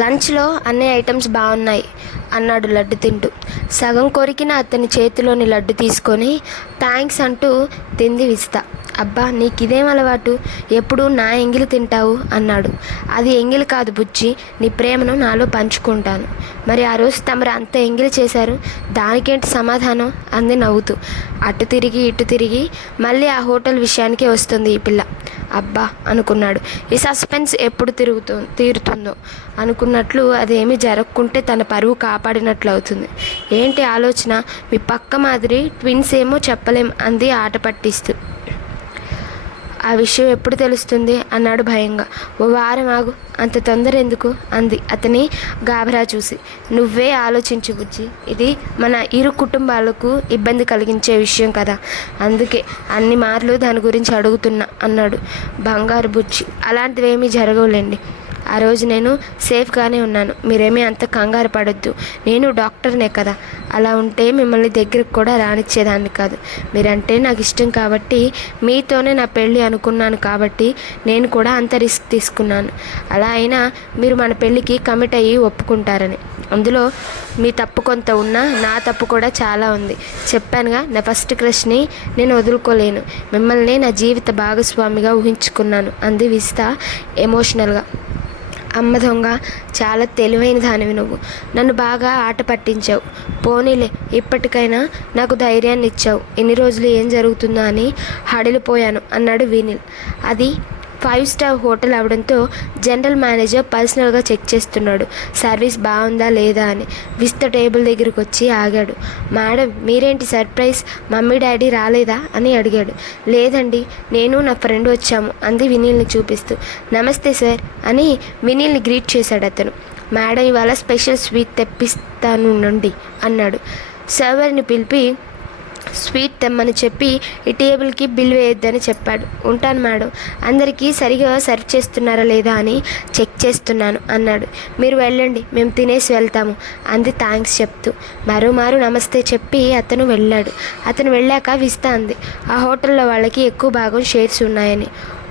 లంచ్లో అన్ని ఐటమ్స్ బాగున్నాయి అన్నాడు లడ్డు తింటూ. సగం కొరికిన అతని చేతిలోని లడ్డు తీసుకొని థ్యాంక్స్ అంటూ తింది విస్తా. అబ్బా, నీకిదేం అలవాటు, ఎప్పుడు నా ఎంగిలి తింటావు అన్నాడు. అది ఎంగిలి కాదు బుజ్జి, నీ ప్రేమను నాలో పంచుకుంటాను. మరి ఆ రోజు తమరు అంత ఎంగిలి చేశారు, దానికేంటి సమాధానం అంది నవ్వుతూ. అటు తిరిగి ఇటు తిరిగి మళ్ళీ ఆ హోటల్ విషయానికే వస్తుంది ఈ పిల్ల. అబ్బా అనుకున్నాడు, ఈ సస్పెన్స్ ఎప్పుడు తీరుతుందో అనుకున్నట్లు. అదేమీ జరగకుంటే తన పరువు కాపాడినట్లు అవుతుంది. ఏంటి ఆలోచన, మీ పక్క మాదిరి ట్విన్స్ ఏమో చెప్పలేం అంది ఆట పట్టిస్తూ. ఆ విషయం ఎప్పుడు తెలుస్తుంది అన్నాడు భయంగా. ఓ వారం ఆగు, అంత తొందర ఎందుకు అంది అతని గాబరా చూసి. నువ్వే ఆలోచించు బుజ్జి, ఇది మన ఇరు కుటుంబాలకు ఇబ్బంది కలిగించే విషయం కదా, అందుకే అన్ని మార్లు దాని గురించి అడుగుతున్నా అన్నాడు. బంగారు బుజ్జి, అలాంటివేమీ జరగవులేండి. ఆ రోజు నేను సేఫ్గానే ఉన్నాను, మీరేమీ అంత కంగారు పడొద్దు. నేను డాక్టర్నే కదా, అలా ఉంటే మిమ్మల్ని దగ్గరకు కూడా రానిచ్చేదాన్ని కాదు. మీరంటే నాకు ఇష్టం కాబట్టి, మీతోనే నా పెళ్ళి అనుకున్నాను కాబట్టి నేను కూడా అంత రిస్క్ తీసుకున్నాను. అలా అయినా మీరు మన పెళ్ళికి కమిట్ అయ్యి ఒప్పుకుంటారని. అందులో మీ తప్పు కొంత ఉన్నా నా తప్పు కూడా చాలా ఉంది. చెప్పానుగా, నా ఫస్ట్ క్రష్ని నేను వదులుకోలేను. మిమ్మల్ని నా జీవిత భాగస్వామిగా ఊహించుకున్నాను అంది విస్తా ఎమోషనల్గా. అమ్మ దొంగ, చాలా తెలివైన దానివి నువ్వు. నన్ను బాగా ఆట పట్టించావు. పోనీలే, ఇప్పటికైనా నాకు ధైర్యాన్ని ఇచ్చావు. ఇన్ని రోజులు ఏం జరుగుతుందో అని హడిలిపోయాను అన్నాడు వినిల్. అది 5 స్టార్ హోటల్ అవడంతో జనరల్ మేనేజర్ పర్సనల్గా చెక్ చేస్తున్నాడు సర్వీస్ బాగుందా లేదా అని. విస్త టేబుల్ దగ్గరికి వచ్చి ఆగాడు. మేడం, మీరేంటి సర్ప్రైజ్, మమ్మీ డాడీ రాలేదా అని అడిగాడు. లేదండి, నేను నా ఫ్రెండ్ వచ్చాము అంది వినీల్ని చూపిస్తూ. నమస్తే సార్ అని వినీల్ని గ్రీట్ చేశాడు అతను. మేడం, ఇవాళ స్పెషల్ స్వీట్ తెప్పిస్తాను నండి అన్నాడు. సర్వర్ని పిలిపి స్వీట్ తెమ్మని చెప్పి ఈ టేబుల్కి బిల్ వేయొద్దని చెప్పాడు. ఉంటాను మేడం, అందరికీ సరిగా సర్వ్ చేస్తున్నారా లేదా అని చెక్ చేస్తున్నాను అన్నాడు. మీరు వెళ్ళండి, మేము తినేసి వెళ్తాము అంది థ్యాంక్స్ చెప్తూ. మరోమారు నమస్తే చెప్పి అతను వెళ్ళాడు. అతను వెళ్ళాక విస్తా అంది, ఆ హోటల్లో వాళ్ళకి ఎక్కువ భాగం షేర్స్ ఉన్నాయని.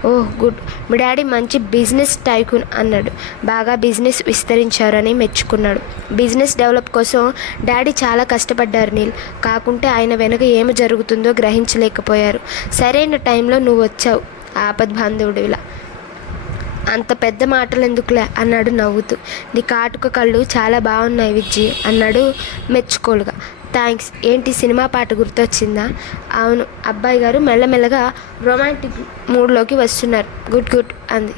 ఓహ్ గుడ్, మీ డాడీ మంచి బిజినెస్ టైకూన్ అన్నాడు. బాగా బిజినెస్ విస్తరించారని మెచ్చుకున్నాడు. బిజినెస్ డెవలప్ కోసం డాడీ చాలా కష్టపడ్డారు నీల్, కాకుంటే ఆయన వెనుక ఏమి జరుగుతుందో గ్రహించలేకపోయారు. సరైన టైంలో నువ్వు వచ్చావు ఆపద్బాంధవుడిలా. అంత పెద్ద మాటలు ఎందుకులే అన్నాడు నవ్వుతూ. నీ కాటుక కళ్ళు చాలా బాగున్నాయి విజ్జి అన్నాడు మెచ్చుకోలుగా. థ్యాంక్స్. ఏంటి, సినిమా పాట గుర్తొచ్చిందా? అవును, అబ్బాయి గారు మెల్లమెల్లగా రొమాంటిక్ మూడ్లోకి వస్తున్నారు. గుడ్ గుడ్ అంది.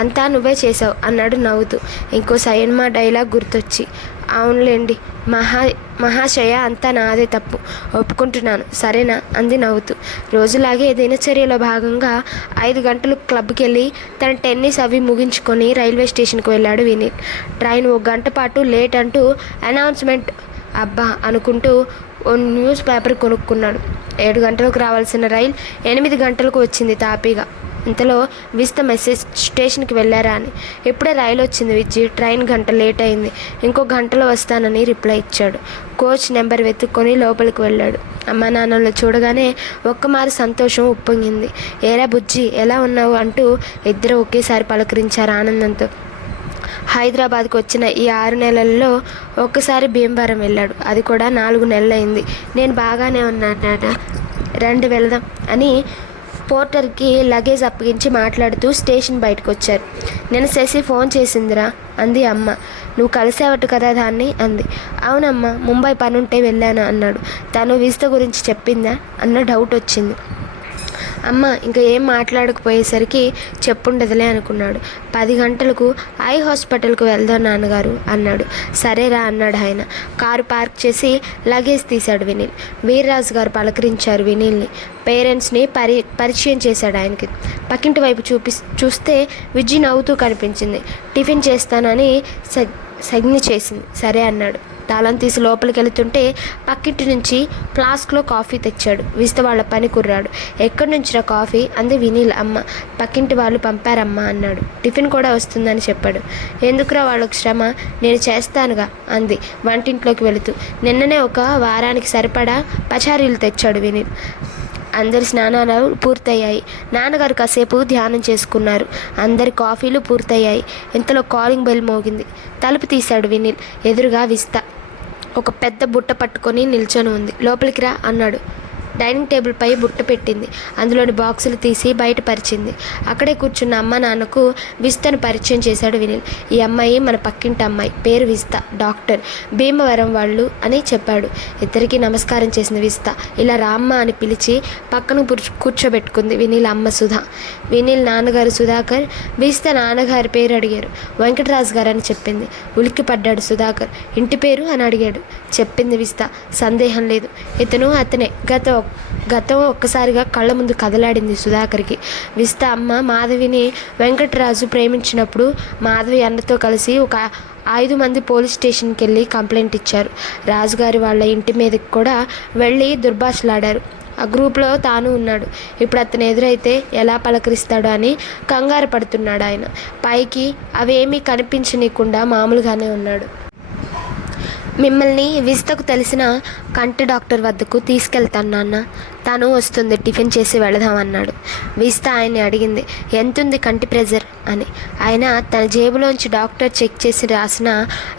అంతా నువ్వే చేసావు అన్నాడు నవ్వుతూ. ఇంకో సినిమా డైలాగ్ గుర్తొచ్చి. అవునులేండి మహాశయ, అంతా నాదే తప్పు, ఒప్పుకుంటున్నాను సరేనా అంది నవ్వుతూ. రోజులాగే దినచర్యలో భాగంగా 5 గంటలు క్లబ్కి వెళ్ళి తన టెన్నిస్ అవి ముగించుకొని రైల్వే స్టేషన్కి వెళ్ళాడు వినీల్. ట్రైన్ 1 గంట పాటు లేట్ అంటూ అనౌన్స్మెంట్. అబ్బా అనుకుంటూ ఓ న్యూస్ పేపర్ కొనుక్కున్నాడు. 7 గంటలకు రావాల్సిన రైలు 8 గంటలకు వచ్చింది తాపీగా. ఇంతలో విస్త మెసేజ్, స్టేషన్కి వెళ్ళారా అని. ఇప్పుడే రైలు వచ్చింది విజ్జి, ట్రైన్ గంట లేట్ అయింది, ఇంకో గంటలో వస్తానని రిప్లై ఇచ్చాడు. కోచ్ నెంబర్ వెతుక్కొని లోపలికి వెళ్ళాడు. అమ్మా నాన్నలను చూడగానే ఒక్కమారు సంతోషం ఉప్పొంగింది. ఏరా బుజ్జి, ఎలా ఉన్నావు అంటూ ఇద్దరు ఒకేసారి పలకరించారు ఆనందంతో. హైదరాబాద్కు వచ్చిన ఈ 6 నెలల్లో ఒక్కసారి భీమవరం వెళ్ళాడు, అది కూడా 4 నెలలైంది. నేను బాగానే ఉన్నాను నాన్న, రండి వెళదాం అని పోర్టర్కి లగేజ్ అప్పగించి మాట్లాడుతూ స్టేషన్ బయటకు వచ్చారు. నేను శశి ఫోన్ చేసిందిరా అంది అమ్మ. నువ్వు కలిసావట్టు కదా దాన్ని అంది. అవునమ్మా, ముంబై పనుంటే వెళ్ళాను అన్నాడు. తను విస్త గురించి చెప్పిందా అన్న డౌట్ వచ్చింది. అమ్మ ఇంకా ఏం మాట్లాడకపోయేసరికి చెప్పుండదులే అనుకున్నాడు. 10 గంటలకు ఐ హాస్పిటల్కు వెళ్దాం నాన్నగారు అన్నాడు. సరేరా అన్నాడు ఆయన. కారు పార్క్ చేసి లగేజ్ తీశాడు వినీల్. వీర్రాజు గారు పలకరించారు వినీల్ని. పేరెంట్స్ని పరిచయం చేశాడు ఆయనకి. పక్కింటి వైపు చూస్తే విజ్జి నవ్వుతూ కనిపించింది. టిఫిన్ చేస్తానని సజ్ఞ చేసింది. సరే అన్నాడు. తాళం తీసి లోపలికి వెళుతుంటే పక్కింటి నుంచి ఫ్లాస్క్లో కాఫీ తెచ్చాడు. విస్త వాళ్ళ పని కుర్రాడు. ఎక్కడి నుంచిరా కాఫీ అంది వినీల్ అమ్మ. పక్కింటి వాళ్ళు పంపారమ్మా అన్నాడు. టిఫిన్ కూడా వస్తుందని చెప్పాడు. ఎందుకురా వాళ్ళకు శ్రమ, నేను చేస్తానుగా అంది వంటింట్లోకి వెళుతూ. నిన్ననే 1 వారానికి సరిపడా పచారీలు తెచ్చాడు వినీల్. అందరి స్నానాలు పూర్తయ్యాయి. నాన్నగారు కాసేపు ధ్యానం చేసుకున్నారు. అందరి కాఫీలు పూర్తయ్యాయి. ఇంతలో కాలింగ్ బెల్ మోగింది. తలుపు తీశాడు వినీల్. ఎదురుగా విస్తా ఒక పెద్ద బుట్ట పట్టుకొని నిల్చొని ఉంది. లోపలికి రా అన్నాడు. డైనింగ్ టేబుల్పై బుట్ట పెట్టింది. అందులోని బాక్సులు తీసి బయటపరిచింది. అక్కడే కూర్చున్న అమ్మ నాన్నకు విస్తను పరిచయం చేశాడు వినీల్. ఈ అమ్మాయి మన పక్కింటి అమ్మాయి, పేరు విస్త, డాక్టర్, భీమవరం వాళ్ళు అని చెప్పాడు. ఇద్దరికీ నమస్కారం చేసింది విస్త. ఇలా రామ్మ అని పిలిచి పక్కన కూర్చోబెట్టుకుంది వినీల్ అమ్మ సుధా. వినీల్ నాన్నగారు సుధాకర్, విస్త నాన్నగారి పేరు అడిగారు. వెంకటరాజు గారు అని చెప్పింది. ఉలిక్కి పడ్డాడు సుధాకర్. ఇంటి పేరు అని అడిగాడు. చెప్పింది విస్త. సందేహం లేదు, ఇతను అతనే. గతం ఒక్కసారిగా కళ్ళ ముందు కదలాడింది సుధాకర్కి. విస్త అమ్మ మాధవిని వెంకటరాజు ప్రేమించినప్పుడు మాధవి అన్నతో కలిసి ఒక 5 మంది పోలీస్ స్టేషన్కి వెళ్ళి కంప్లైంట్ ఇచ్చారు. రాజుగారి వాళ్ళ ఇంటి మీదకి కూడా వెళ్ళి దుర్భాషలాడారు. ఆ గ్రూప్లో తాను ఉన్నాడు. ఇప్పుడు అతను ఎదురైతే ఎలా పలకరిస్తాడో అని కంగారు పడుతున్నాడు ఆయన. పైకి అవేమీ కనిపించనీయకుండా మామూలుగానే ఉన్నాడు. మిమ్మల్ని విస్తకు తెలిసిన కంటి డాక్టర్ వద్దకు తీసుకెళ్తాను నాన్న, తను వస్తుంది, టిఫిన్ చేసి వెళదామన్నాడు. విస్త ఆయన్ని అడిగింది, ఎంతుంది కంటి ప్రెజర్ అని. ఆయన తన జేబులోంచి డాక్టర్ చెక్ చేసి రాసిన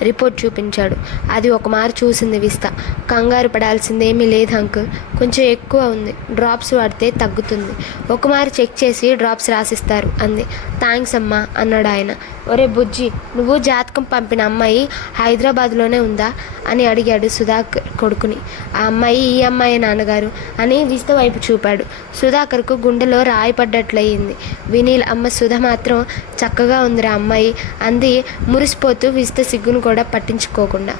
రిపోర్ట్ చూపించాడు. అది ఒక మారు చూసింది విస్త. కంగారు పడాల్సిందేమీ లేదు అంకుల్, కొంచెం ఎక్కువ ఉంది, డ్రాప్స్ వాడితే తగ్గుతుంది. ఒక మారు చెక్ చేసి డ్రాప్స్ రాసిస్తారు అంది. థ్యాంక్స్ అమ్మా అన్నాడు ఆయన. ఒరే బుజ్జి, నువ్వు జాతకం పంపిన అమ్మాయి హైదరాబాద్లోనే ఉందా అని అడిగాడు సుధాకర్ కొడుకుని. ఆ అమ్మాయి ఈ అమ్మాయి నాన్నగారు అని విస్త వైపు చూపాడు. సుధాకర్కు గుండెలో రాయి పడ్డట్లయింది. వినీల్ అమ్మ సుధ మాత్రం చక్కగా ఉందిరా అమ్మాయి అంది మురిసిపోతూ విస్త సిగ్గును కూడా పట్టించుకోకుండా.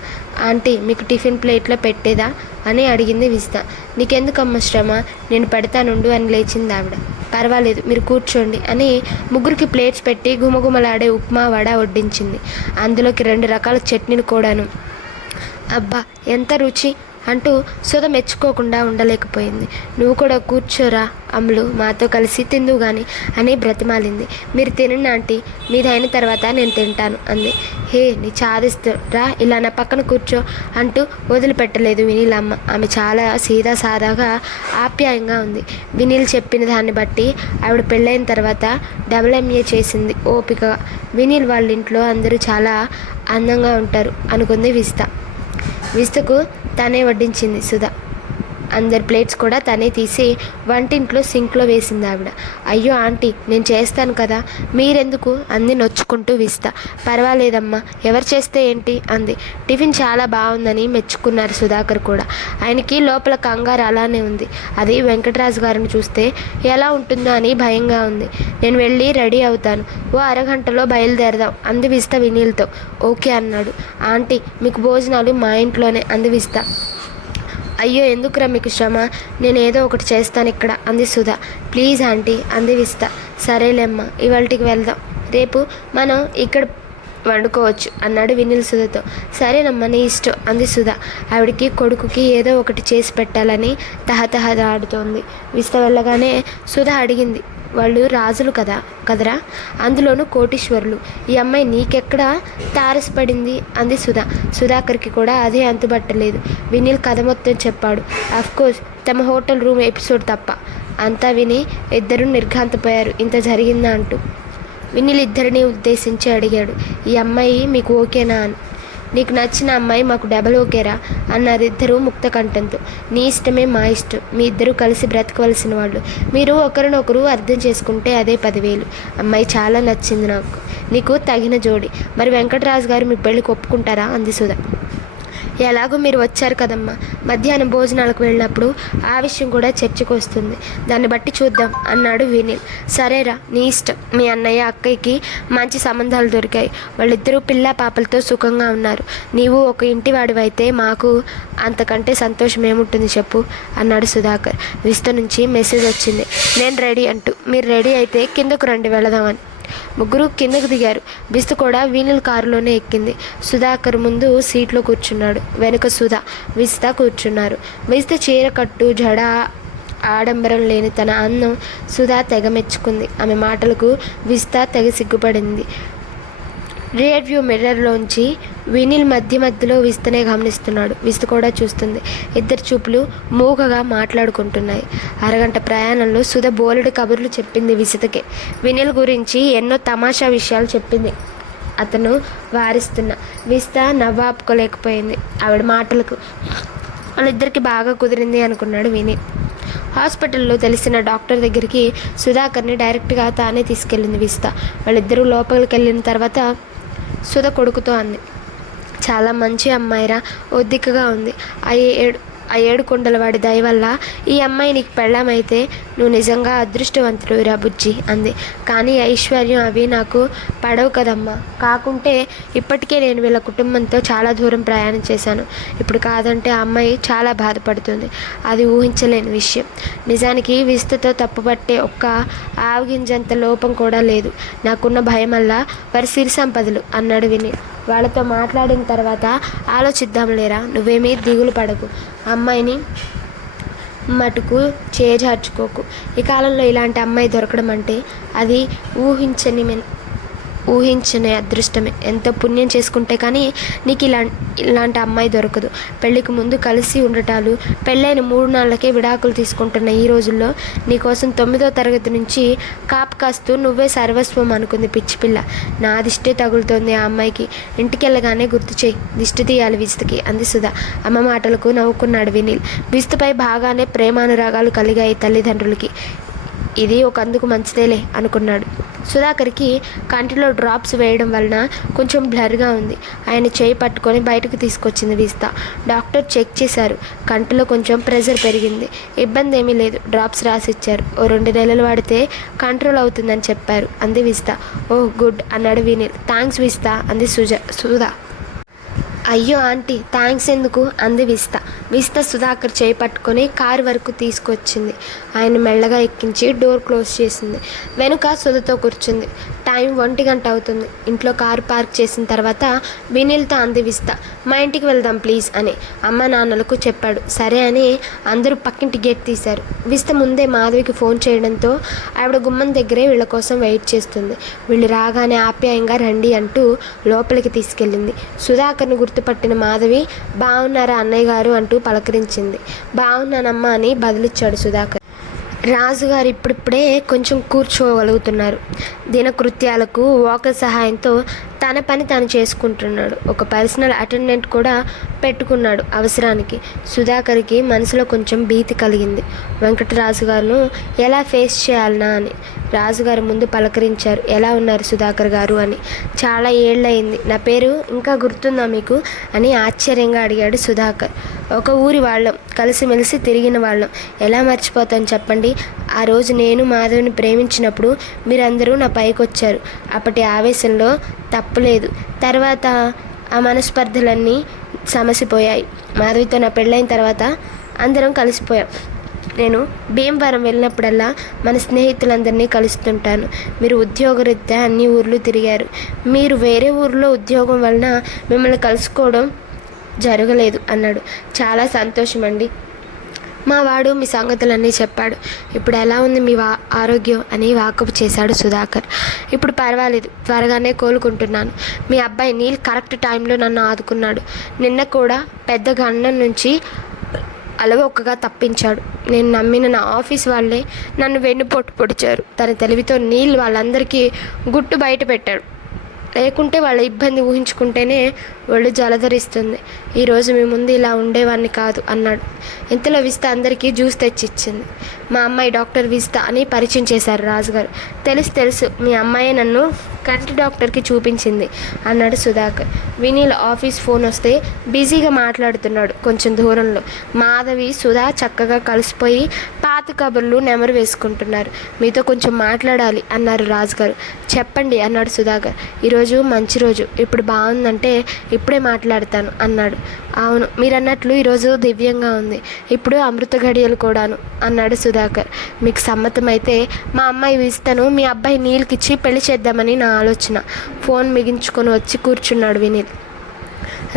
ఆంటీ మీకు టిఫిన్ ప్లేట్లో పెట్టేదా అని అడిగింది విస్త. నీకెందుకమ్మ శ్రమ, నేను పెడతానుండు అని లేచింది ఆవిడ. పర్వాలేదు మీరు కూర్చోండి అని ముగ్గురికి ప్లేట్స్ పెట్టి గుమగుమలాడే ఉప్మా వడ వడ్డించింది. అందులోకి 2 రకాల చట్నీలు కూడాను. అబ్బా ఎంత రుచి అంటూ సుధ మెచ్చుకోకుండా ఉండలేకపోయింది. నువ్వు కూడా కూర్చోరా అమ్ములు, మాతో కలిసి తిందువు గాని అని బ్రతిమాలింది. మీరు తినండి ఆంటీ, మీది అయిన తర్వాత నేను తింటాను అంది. హే నీ చాదిస్తూ రా, ఇలా నా పక్కన కూర్చో అంటూ వదిలిపెట్టలేదు వినీల్ అమ్మ. ఆమె చాలా సీదా సాదాగా ఆప్యాయంగా ఉంది. వినీల్ చెప్పిన దాన్ని బట్టి ఆవిడ పెళ్ళైన తర్వాత MA చేసింది ఓపికగా. వినీల్ వాళ్ళ ఇంట్లో అందరూ చాలా అందంగా ఉంటారు అనుకుంది విస్త. విస్తకు తనే వడ్డించింది సుధ. అందరి ప్లేట్స్ కూడా తనే తీసి వంటింట్లో సింక్లో వేసింది ఆవిడ. అయ్యో ఆంటీ నేను చేస్తాను కదా, మీరెందుకు అంది నొచ్చుకుంటూ విస్త. పర్వాలేదమ్మా, ఎవరు చేస్తే ఏంటి అంది. టిఫిన్ చాలా బాగుందని మెచ్చుకున్నారు సుధాకర్ కూడా. ఆయనకి లోపల కంగారు అలానే ఉంది. అది వెంకటరాజు గారిని చూస్తే ఎలా ఉంటుందో అని భయంగా ఉంది. నేను వెళ్ళి రెడీ అవుతాను, ఓ అరగంటలో బయలుదేరదాం అంది విస్త వినీల్తో. ఓకే అన్నాడు. ఆంటీ మీకు భోజనాలు మా ఇంట్లోనే అంది విస్త. అయ్యో ఎందుకురా మీకు శ్రమ, నేను ఏదో ఒకటి చేస్తాను ఇక్కడ అంది సుధా. ప్లీజ్ ఆంటీ అంది విస్త. సరేలేమ్మా, ఇవాళకి వెళ్దాం, రేపు మనం ఇక్కడ వండుకోవచ్చు అన్నాడు వినీల్ సుధతో. సరేనమ్మా నీ ఇష్టం అంది సుధ. ఆవిడికి కొడుకుకి ఏదో ఒకటి చేసి పెట్టాలని తహతహలాడుతోంది. విస్త వెళ్ళగానే సుధ అడిగింది, వాళ్ళు రాజులు కదరా, అందులోనూ కోటీశ్వరులు, ఈ అమ్మాయి నీకెక్కడ తారసపడింది అంది సుధ. సుధాకర్కి కూడా అదే అంతుబట్టలేదు. వినీల్ కథ మొత్తం చెప్పాడు. అఫ్కోర్స్ తమ హోటల్ రూమ్ ఎపిసోడ్ తప్ప. అంతా విని ఇద్దరు నిర్ఘాంతపోయారు ఇంత జరిగిందా అంటూ. వినీల్ ఇద్దరిని ఉద్దేశించి అడిగాడు, ఈ అమ్మాయి మీకు ఓకేనా అని. నీకు నచ్చిన అమ్మాయి మాకు డబల్ ఓకేరా అన్నారు ఇద్దరు ముక్త కంఠంతో. నీ ఇష్టమే మా ఇష్టం, మీ ఇద్దరు కలిసి బ్రతకవలసిన వాళ్ళు, మీరు ఒకరినొకరు అర్థం చేసుకుంటే అదే 10,000. అమ్మాయి చాలా నచ్చింది నాకు, నీకు తగిన జోడి. మరి వెంకటరాజు గారు మీ పెళ్ళికి ఒప్పుకుంటారా అంది సుధ. ఎలాగో మీరు వచ్చారు కదమ్మా, మధ్యాహ్నం భోజనాలకు వెళ్ళినప్పుడు ఆ విషయం కూడా చర్చకు వస్తుంది, దాన్ని బట్టి చూద్దాం అన్నాడు వినీల్. సరేరా నీ ఇష్టం, మీ అన్నయ్య అక్కయ్యకి మంచి సంబంధాలు దొరికాయి, వాళ్ళిద్దరూ పిల్ల పాపలతో సుఖంగా ఉన్నారు. నీవు ఒక ఇంటివాడివైతే మాకు అంతకంటే సంతోషం ఏముంటుంది చెప్పు అన్నాడు సుధాకర్. విస్త నుంచి మెసేజ్ వచ్చింది, నేను రెడీ అంటూ. మీరు రెడీ అయితే కిందకు రండి వెళదామని. ముగ్గురు కిందకు దిగారు. విస్తు కూడా వీణుల కారులోనే ఎక్కింది. సుధాకర్ ముందు సీట్లో కూర్చున్నాడు, వెనుక సుధా విస్త కూర్చున్నారు. విస్త చీర కట్టు జడ ఆడంబరం లేని తన అందం సుధా తెగ మెచ్చుకుంది. ఆమె మాటలకు విస్త తెగ సిగ్గుపడింది. రియర్ వ్యూ మిర్రర్లోంచి వినిల్ మధ్య మధ్యలో విస్తనే గమనిస్తున్నాడు. విస్తు కూడా చూస్తుంది. ఇద్దరు చూపులు మూగగా మాట్లాడుకుంటున్నాయి. అరగంట ప్రయాణంలో సుధ బోలెడు కబుర్లు చెప్పింది విసితకే. వినిల్ గురించి ఎన్నో తమాషా విషయాలు చెప్పింది. అతను వారిస్తున్న విస్త నవ్వాపుకోలేకపోయింది ఆవిడ మాటలకు. వాళ్ళిద్దరికి బాగా కుదిరింది అనుకున్నాడు వినిల్. హాస్పిటల్లో తెలిసిన డాక్టర్ దగ్గరికి సుధాకర్ని డైరెక్ట్గా తానే తీసుకెళ్ళింది విస్త. వాళ్ళిద్దరూ లోపలికి వెళ్ళిన తర్వాత సుధ కొడుకుతో అంది, చాలా మంచి అమ్మాయిరా, ఒద్దికగా ఉంది. ఆ ఏడు కొండల వాడి దయ వల్ల ఈ అమ్మాయి నీకు పెళ్ళామైతే నువ్వు నిజంగా అదృష్టవంతుడురా బుజ్జి అంది. కానీ ఐశ్వర్యం అవి నాకు పడవు కదమ్మా. కాకుంటే ఇప్పటికే నేను వీళ్ళ కుటుంబంతో చాలా దూరం ప్రయాణం చేశాను. ఇప్పుడు కాదంటే ఆ అమ్మాయి చాలా బాధపడుతుంది. అది ఊహించలేని విషయం. నిజానికి విస్తుతో తప్పుపట్టే ఒక్క ఆవగింజంత లోపం కూడా లేదు. నాకున్న భయం వల్ల వారి సిరి సంపదలు అన్నాడు విని. వాళ్ళతో మాట్లాడిన తర్వాత ఆలోచిద్దాంలేరా, నువ్వేమీ దిగులు పడకు. అమ్మాయిని మటుకు చేజార్చుకోకు. ఈ కాలంలో ఇలాంటి అమ్మాయి దొరకడం అంటే అది ఊహించని అదృష్టమే. ఎంతో పుణ్యం చేసుకుంటే కానీ నీకు ఇలాంటి అమ్మాయి దొరకదు. పెళ్ళికి ముందు కలిసి ఉండటాలు, పెళ్ళైన 3 నెలలకే విడాకులు తీసుకుంటున్న ఈ రోజుల్లో నీకోసం 9వ తరగతి నుంచి కాపు కాస్తూ నువ్వే సర్వస్వం అనుకుంది పిచ్చి పిల్ల. నా దిష్టే తగులుతోంది ఆ అమ్మాయికి. ఇంటికి వెళ్ళగానే గుర్తు చేయి, దిష్టి తీయాలి విస్తుకి అంది సుధా. అమ్మ మాటలకు నవ్వుకున్నాడు వినిల్. విస్తుపై బాగానే ప్రేమానురాగాలు కలిగాయి తల్లిదండ్రులకి. ఇది ఒకందుకు మంచిదేలే అనుకున్నాడు. సుధాకర్కి కంటిలో డ్రాప్స్ వేయడం వలన కొంచెం బ్లర్గా ఉంది. ఆయన చేయి పట్టుకొని బయటకు తీసుకొచ్చింది విస్త. డాక్టర్ చెక్ చేశారు. కంటిలో కొంచెం ప్రెషర్ పెరిగింది. ఇబ్బంది ఏమీ లేదు. డ్రాప్స్ రాసిచ్చారు. ఓ 2 నెలలు వాడితే కంట్రోల్ అవుతుందని చెప్పారు అంది విస్త. ఓహ్ గుడ్ అన్నాడు వినిల్. థ్యాంక్స్ విస్త అంది సుధా. అయ్యో ఆంటీ, థ్యాంక్స్ ఎందుకు అంది విస్త. విస్త సుధాకర్ చేయి పట్టుకొని కారు వరకు తీసుకొచ్చింది. ఆయన మెల్లగా ఎక్కించి డోర్ క్లోజ్ చేసింది. వెనుక సుధతో కూర్చుంది. టైం 1 గంట అవుతుంది. ఇంట్లో కారు పార్క్ చేసిన తర్వాత వినిల్తో అంది విస్త, మా ఇంటికి వెళ్దాం ప్లీజ్ అని. అమ్మ నాన్నలకు చెప్పాడు. సరే అని అందరూ పక్కింటి గేట్ తీశారు. విస్త ముందే మాధవికి ఫోన్ చేయడంతో ఆవిడ గుమ్మం దగ్గరే వీళ్ళ కోసం వెయిట్ చేస్తుంది. వీళ్ళు రాగానే ఆప్యాయంగా రండి అంటూ లోపలికి తీసుకెళ్ళింది. సుధాకర్ను గుర్తుపట్టిన మాధవి, బాగున్నారా అన్నయ్య గారు అంటూ పలకరించింది. బాగున్నానమ్మా అని బదులిచ్చాడు సుధాకర్. రాజుగారు ఇప్పుడిప్పుడే కొంచెం కూర్చోగలుగుతున్నారు. దినకృత్యాలకు వాకర్ సహాయంతో తన పని తాను చేసుకుంటున్నాడు. ఒక పర్సనల్ అటెండెంట్ కూడా పెట్టుకున్నాడు అవసరానికి. సుధాకర్కి మనసులో కొంచెం భీతి కలిగింది. వెంకటరాజు గారును ఎలా ఫేస్ చేయాలనా అని. రాజుగారు ముందు పలకరించారు. ఎలా ఉన్నారు సుధాకర్ గారు అని. చాలా ఏళ్ళయింది, నా పేరు ఇంకా గుర్తుందా మీకు అని ఆశ్చర్యంగా అడిగాడు సుధాకర్. ఒక ఊరి వాళ్ళం, కలిసిమెలిసి తిరిగిన వాళ్ళం, ఎలా మర్చిపోతాను చెప్పండి. ఆ రోజు నేను మాధవిని ప్రేమించినప్పుడు మీరందరూ నా పైకి వచ్చారు. అప్పటి ఆవేశంలో తప్పులేదు. తర్వాత ఆ మనస్పర్ధలన్నీ సమసిపోయాయి. మాధవితో నా పెళ్ళైన తర్వాత అందరం కలిసిపోయాం. నేను భీమవరం వెళ్ళినప్పుడల్లా మన స్నేహితులందరినీ కలుస్తుంటాను. మీరు ఉద్యోగరీత్యా అన్ని ఊర్లు తిరిగారు. మీరు వేరే ఊరిలో ఉద్యోగం వలన మిమ్మల్ని కలుసుకోవడం జరగలేదు అన్నాడు. చాలా సంతోషం అండి. మా వాడు మీ సంగతులన్నీ చెప్పాడు. ఇప్పుడు ఎలా ఉంది మీ ఆరోగ్యం అని వాకప్ చేశాడు సుధాకర్. ఇప్పుడు పర్వాలేదు, త్వరగానే కోలుకుంటున్నాను. మీ అబ్బాయి నీల్ కరెక్ట్ టైంలో నన్ను ఆదుకున్నాడు. నిన్న కూడా పెద్ద గండం నుంచి అలవొక్కగా తప్పించాడు. నేను నమ్మిన నా ఆఫీస్ వాళ్ళే నన్ను వెన్నుపోటు పొడిచారు. తన తెలివితో నీల్ వాళ్ళందరికీ గుట్టు బయట పెట్టాడు. లేకుంటే వాళ్ళ ఇబ్బంది ఊహించుకుంటేనే ఒళ్ళు జలధరిస్తుంది. ఈరోజు మీ ముందు ఇలా ఉండేవాడిని కాదు అన్నాడు. ఇంతలో విస్త అందరికీ జ్యూస్ తెచ్చిచ్చింది. మా అమ్మాయి డాక్టర్ విస్త అని పరిచయం చేశారు రాజుగారు. తెలుసు మీ అమ్మాయి నన్ను కంటి డాక్టర్కి చూపించింది అన్నాడు సుధాకర్. వినీల్ ఆఫీస్ ఫోన్ వస్తే బిజీగా మాట్లాడుతున్నాడు. కొంచెం దూరంలో మాధవి సుధా చక్కగా కలిసిపోయి పాత కబుర్లు నెమరు వేసుకుంటున్నారు. మీతో కొంచెం మాట్లాడాలి అన్నారు రాజుగారు. చెప్పండి అన్నాడు సుధాకర్. ఈరోజు మంచి రోజు, ఇప్పుడు బాగుందంటే ఇప్పుడే మాట్లాడతాను అన్నాడు. అవును, మీరన్నట్లు ఈరోజు దివ్యంగా ఉంది. ఇప్పుడు అమృత గడియలు కూడాను అన్నాడు సుధాకర్. మీకు సమ్మతమైతే మా అమ్మాయి విస్తను మీ అబ్బాయి నీళ్ళకిచ్చి పెళ్లి చేద్దామని నా ఆలోచన. ఫోన్ మిగించుకొని వచ్చి కూర్చున్నాడు వినీల్.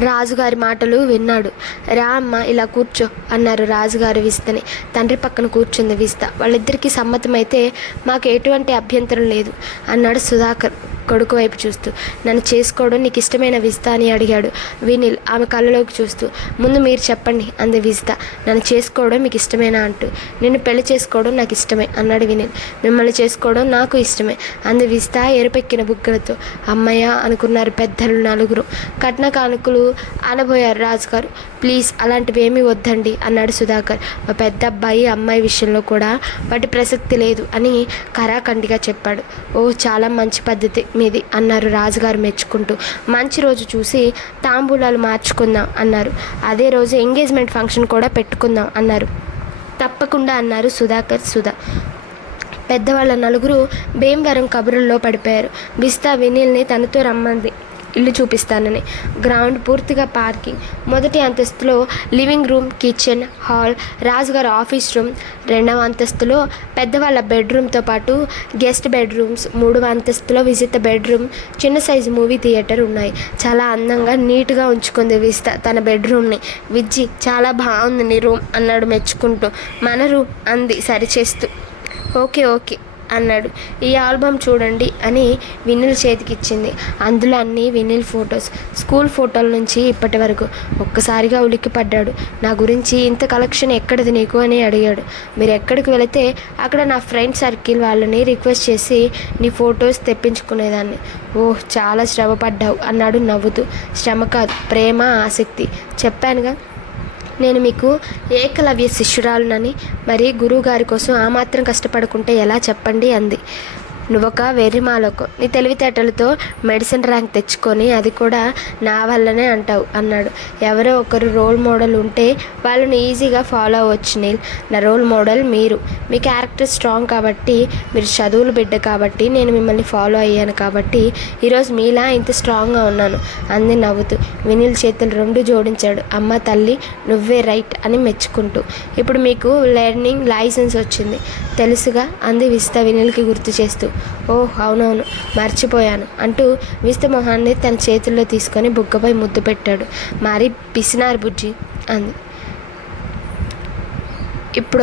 రాజుగారి మాటలు విన్నాడు. రా అమ్మ ఇలా కూర్చో అన్నారు రాజుగారు విస్తని. తండ్రి పక్కన కూర్చుంది విస్త. వాళ్ళిద్దరికీ సమ్మతమైతే మాకు ఎటువంటి అభ్యంతరం లేదు అన్నాడు సుధాకర్. కొడుకు వైపు చూస్తూ. నన్ను చేసుకోవడం నీకు ఇష్టమైన విస్తా అని అడిగాడు వినిల్ ఆమె కళ్ళలోకి చూస్తూ. ముందు మీరు చెప్పండి అంది విస్తా. నన్ను చేసుకోవడం మీకు ఇష్టమేనా అంటూ. నిన్ను పెళ్లి చేసుకోవడం నాకు ఇష్టమే అన్నాడు వినిల్. మిమ్మల్ని చేసుకోవడం నాకు ఇష్టమే అంది విస్తా ఎరుపెక్కిన బుగ్గలతో. అమ్మయ్య అనుకున్నారు పెద్దలు నలుగురు. కట్న కానుకలు అనబోయారు రాజుగారు. ప్లీజ్ అలాంటివి ఏమీ వద్దండి అన్నాడు సుధాకర్. మా పెద్ద అబ్బాయి అమ్మాయి విషయంలో కూడా వాటి ప్రసక్తి లేదు అని కరాఖండిగా చెప్పాడు. ఓ చాలా మంచి పద్ధతి మీది అన్నారు రాజుగారు మెచ్చుకుంటూ. మంచి రోజు చూసి తాంబూలాలు మార్చుకుందాం అన్నారు. అదే రోజు ఎంగేజ్మెంట్ ఫంక్షన్ కూడా పెట్టుకుందాం అన్నారు. తప్పకుండా అన్నారు సుధాకర్ సుధా. పెద్దవాళ్ళ నలుగురు భీమవరం కబుర్లలో పడిపోయారు. విస్తా వినీల్ని తనతో రమ్మంది ఇల్లు చూపిస్తానని. గ్రౌండ్ పూర్తిగా పార్కింగ్. మొదటి అంతస్తులో లివింగ్ రూమ్, కిచెన్, హాల్, రాజుగారు ఆఫీస్ రూమ్. రెండవ అంతస్తులో పెద్దవాళ్ళ బెడ్రూమ్తో పాటు గెస్ట్ బెడ్రూమ్స్. మూడవ అంతస్తులో విజిత బెడ్రూమ్, చిన్న సైజు మూవీ థియేటర్ ఉన్నాయి. చాలా అందంగా నీట్గా ఉంచుకుంది విస్తా తన బెడ్రూమ్ని. విజ్జి చాలా బాగుంది నీ రూమ్ అన్నాడు మెచ్చుకుంటూ. మన రూమ్ అంది సరిచేస్తూ. ఓకే ఓకే అన్నాడు. ఈ ఆల్బమ్ చూడండి అని వినిల్ చేతికిచ్చింది. అందులో అన్నీ వినిల్ ఫొటోస్, స్కూల్ ఫోటోల నుంచి ఇప్పటి వరకు. ఒక్కసారిగా ఉలిక్కిపడ్డాడు. నా గురించి ఇంత కలెక్షన్ ఎక్కడిది నీకు అని అడిగాడు. మీరు ఎక్కడికి వెళితే అక్కడ నా ఫ్రెండ్ సర్కిల్ వాళ్ళని రిక్వెస్ట్ చేసి నీ ఫొటోస్ తెప్పించుకునేదాన్ని. ఓహ్ చాలా శ్రమ పడ్డావు అన్నాడు నవ్వుతూ. శ్రమ కాదు, ప్రేమ, ఆసక్తి. చెప్పానుగా నేను మీకు ఏకలవ్య శిష్యురాలునని. మరి గురువుగారి కోసం ఆ మాత్రం కష్టపడుకుంటే ఎలా చెప్పండి అంది. నువ్వొక వెర్రిమాలకు. నీ తెలివితేటలతో మెడిసిన్ ర్యాంక్ తెచ్చుకొని అది కూడా నా వల్లనే అంటావు అన్నాడు. ఎవరో ఒకరు రోల్ మోడల్ ఉంటే వాళ్ళని ఈజీగా ఫాలో అవ్వచ్చు నీల్. నా రోల్ మోడల్ మీరు. మీ క్యారెక్టర్ స్ట్రాంగ్ కాబట్టి, మీరు చదువులు బిడ్డ కాబట్టి నేను మిమ్మల్ని ఫాలో అయ్యాను కాబట్టి ఈరోజు మీలా ఇంత స్ట్రాంగ్గా ఉన్నాను అంది నవ్వుతూ. వినిల్ చేతులు రెండు జోడించాడు. అమ్మ తల్లి నువ్వే రైట్ అని మెచ్చుకుంటూ. ఇప్పుడు మీకు లెర్నింగ్ లైసెన్స్ వచ్చింది తెలుసుగా అంది విస్తా వినిల్కి గుర్తు చేస్తూ. ఓహ్ అవునవును మర్చిపోయాను అంటూ విస్త మొహాన్ని తన చేతుల్లో తీసుకొని బుగ్గపై ముద్దు పెట్టాడు. మరి పిసినారు బుజ్జి అంది. ఇప్పుడు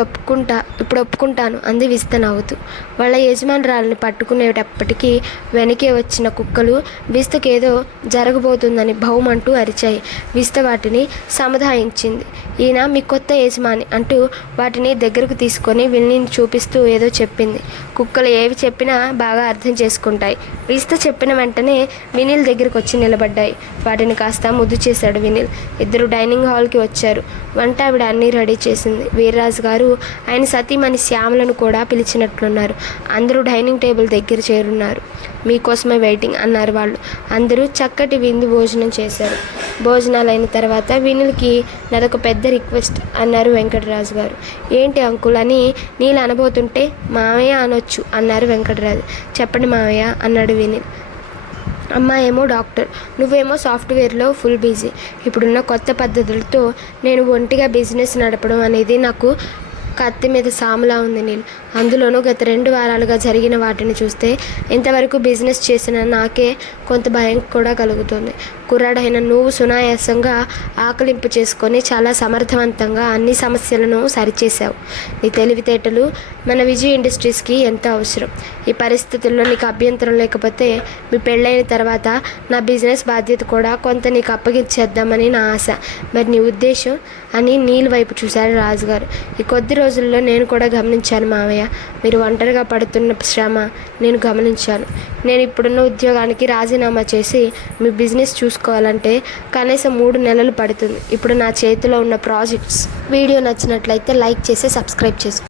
ఒప్పుకుంటాను అంది విస్త నవ్వుతూ. వాళ్ళ యజమానురాలని పట్టుకునేటప్పటికీ వెనకే వచ్చిన కుక్కలు విస్తకేదో జరగబోతుందని భౌమంటూ అరిచాయి. విస్త వాటిని సముదాయించింది. ఈయన మీ కొత్త యజమాని అంటూ వాటిని దగ్గరకు తీసుకొని విల్ని చూపిస్తూ ఏదో చెప్పింది. కుక్కలు ఏవి చెప్పినా బాగా అర్థం చేసుకుంటాయి. విస్త చెప్పిన వెంటనే వినిల్ దగ్గరకు వచ్చి నిలబడ్డాయి. వాటిని కాస్త ముద్దు చేశాడు వినిల్. ఇద్దరు డైనింగ్ హాల్కి వచ్చారు. వంట ఆవిడ అన్నీ రెడీ చేసింది. వీర్రాజు గారు ఆయన సతీమణి శ్యామలను కూడా పిలిచినట్లున్నారు. అందరూ డైనింగ్ టేబుల్ దగ్గర చేరున్నారు. మీకోసమే వెయిటింగ్ అన్నారు వాళ్ళు. అందరూ చక్కటి విందు భోజనం చేశారు. భోజనాలు అయిన తర్వాత వినిల్కి నాదొక పెద్ద రిక్వెస్ట్ అన్నారు వెంకటరాజు గారు. ఏంటి అంకుల్ అని నీళ్ళు అనబోతుంటే మామయ్య అనొచ్చు అన్నారు వెంకటరాజు. చెప్పండి మామయ్య అన్నాడు వినిల్. అమ్మ ఏమో డాక్టర్, నువ్వేమో సాఫ్ట్వేర్లో ఫుల్ బిజీ. ఇప్పుడున్న కొత్త పద్ధతులతో నేను ఒంటిగా బిజినెస్ నడపడం అనేది నాకు కత్తి మీద సాములా ఉంది నీళ్ళు. అందులోనూ గత 2 వారాలుగా జరిగిన వాటిని చూస్తే ఇంతవరకు బిజినెస్ చేసిన నాకే కొంత భయం కూడా కలుగుతుంది. కుర్రాడైన నువ్వు సునాయాసంగా ఆకలింపు చేసుకొని చాలా సమర్థవంతంగా అన్ని సమస్యలను సరిచేశావు. నీ తెలివితేటలు మన విజయ్ ఇండస్ట్రీస్కి ఎంతో అవసరం. ఈ పరిస్థితుల్లో నీకు అభ్యంతరం లేకపోతే మీ పెళ్ళైన తర్వాత నా బిజినెస్ బాధ్యత కూడా కొంత నీకు అప్పగించేద్దామని నా ఆశ. మరి నీ ఉద్దేశం అని నీళ్ళ వైపు చూశాడు రాజుగారు. ఈ కొద్ది రోజుల్లో నేను కూడా గమనించాను మావయ్య, మీరు ఒంటరిగా పడుతున్న శ్రమ నేను గమనించాను. నేను ఇప్పుడున్న ఉద్యోగానికి రాజీనామా చేసి మీ బిజినెస్ చూసుకోవాలంటే కనీసం 3 నెలలు పడుతుంది. ఇప్పుడు నా చేతిలో ఉన్న ప్రాజెక్ట్స్. వీడియో నచ్చినట్లయితే లైక్ చేసి సబ్స్క్రైబ్ చేసుకోండి.